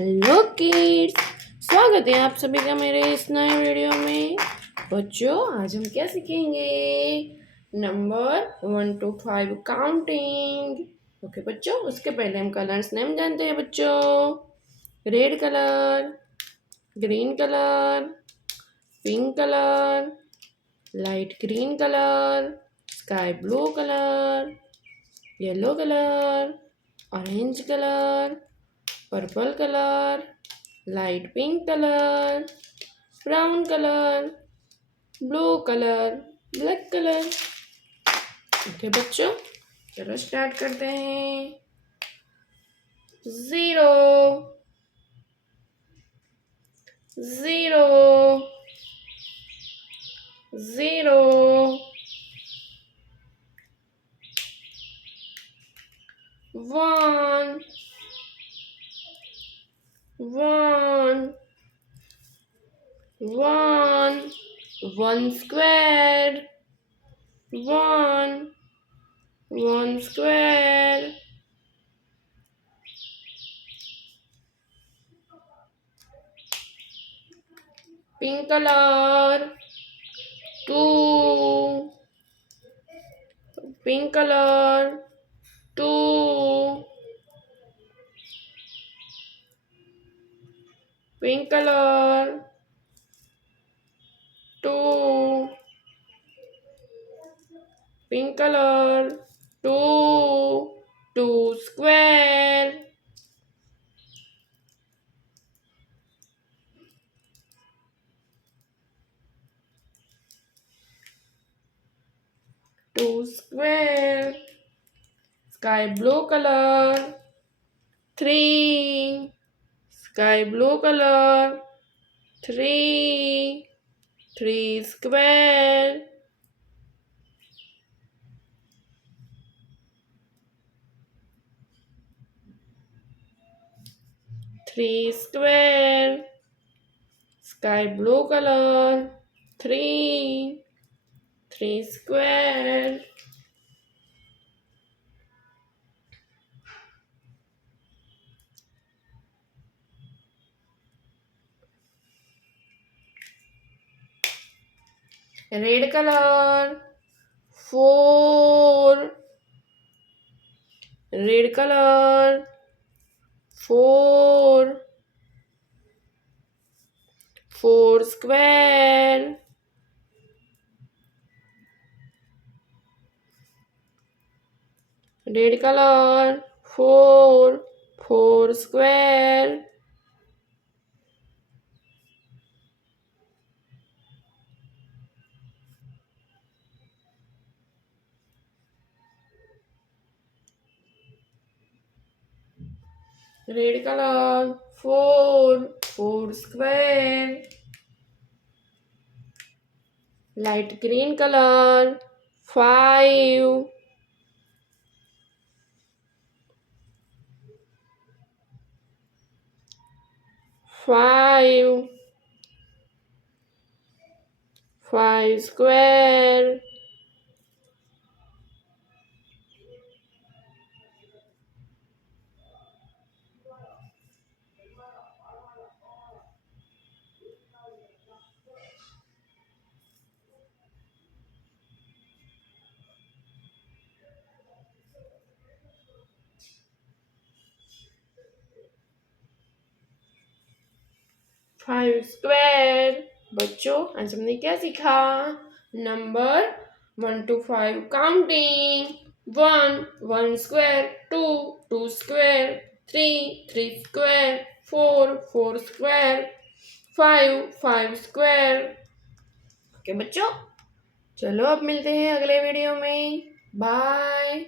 Hello kids, स्वागत है आप सभी का मेरे इस नए वीडियो में। बच्चों, आज हम क्या सीखेंगे? Number 1 to 5 counting. ओके बच्चों, उसके पहले हम कलर्स नेम जानते हैं बच्चों। Red colour, green colour, pink colour, light green colour, sky blue colour, yellow colour, orange colour, purple colour, light pink colour, brown colour, blue colour, black colour. Okay बच्चों, चलो start करते हैं। 0 0 0 1 1 1 1 square 1 square pink color 2 pink color 2 pink color 2 pink color 2 2 square 2 square sky blue color 3 sky blue color 3 3 square 3 square sky blue color 3 3 square red color 4 red color 4 4 square red color 4 4 square red color 4 4 square light green color 5 5 5 square 5 square। बच्चों, आज हमने क्या सीखा? Number 1 to 5 counting. 1 square 2 square 3 square 4 square 5 square। Okay बच्चों, चलो अब मिलते हैं अगले वीडियो में। बाय।